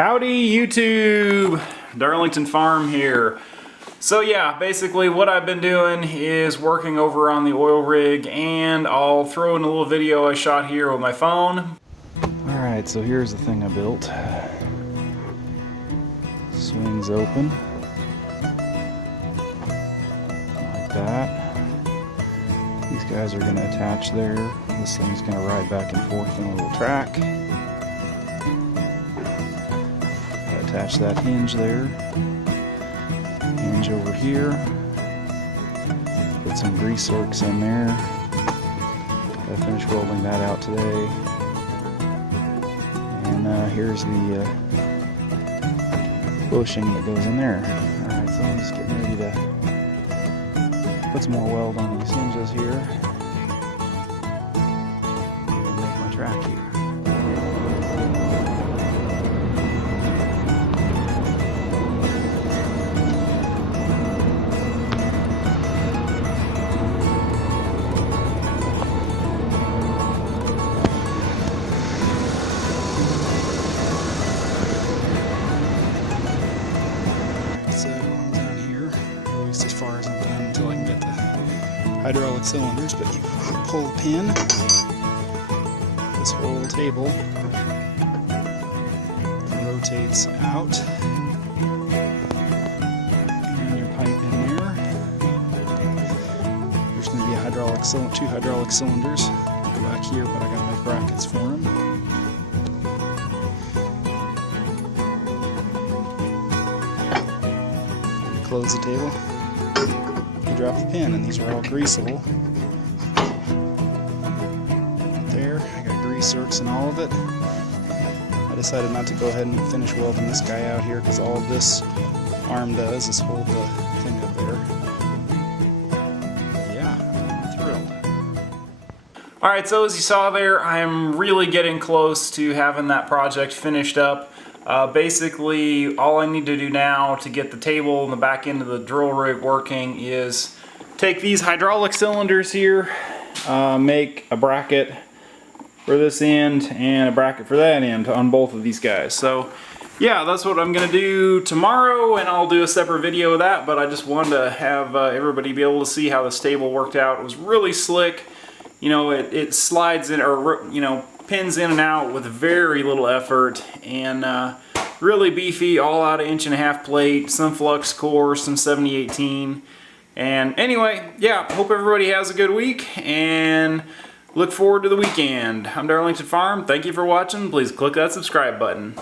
Howdy YouTube, Darlington Farm here. So yeah, basically what I've been doing is working over on the oil rig, and I'll throw in a little video I shot here with my phone. Alright, so here's the thing I built. Swings open like that. These guys are going to attach there. This thing's going to ride back and forth in a little track. Attach that hinge there. Hinge over here. Put some grease works in there. I finished welding that out today. And here's the bushing that goes in there. Alright, so I'm just getting ready to put some more weld on these hinges here. And make my track here. So I'm done here, at least as far as I'm done until I can get the hydraulic cylinders, but you pull the pin, this whole table rotates out, and your pipe in there. There's going to be a two hydraulic cylinders. Go back here, but I got to make brackets for them. Close the table, you drop the pin, and these are all greasable. There, I got grease works and all of it. I decided not to go ahead and finish welding this guy out here because all this arm does is hold the thing up there. Yeah, I'm thrilled. Alright, so as you saw there, I'm really getting close to having that project finished up. Basically, all I need to do now to get the table and the back end of the drill rig working is take these hydraulic cylinders here, make a bracket for this end and a bracket for that end on both of these guys. So yeah, that's what I'm going to do tomorrow, and I'll do a separate video of that, but I just wanted to have everybody be able to see how this table worked out. It was really slick. You know, it slides in, or you know, pins in and out with very little effort, and really beefy, all out of 1.5" plate, some flux core, some 7018. And anyway, yeah, hope everybody has a good week and look forward to the weekend. I'm Darlington Farm. Thank you for watching. Please click that subscribe button.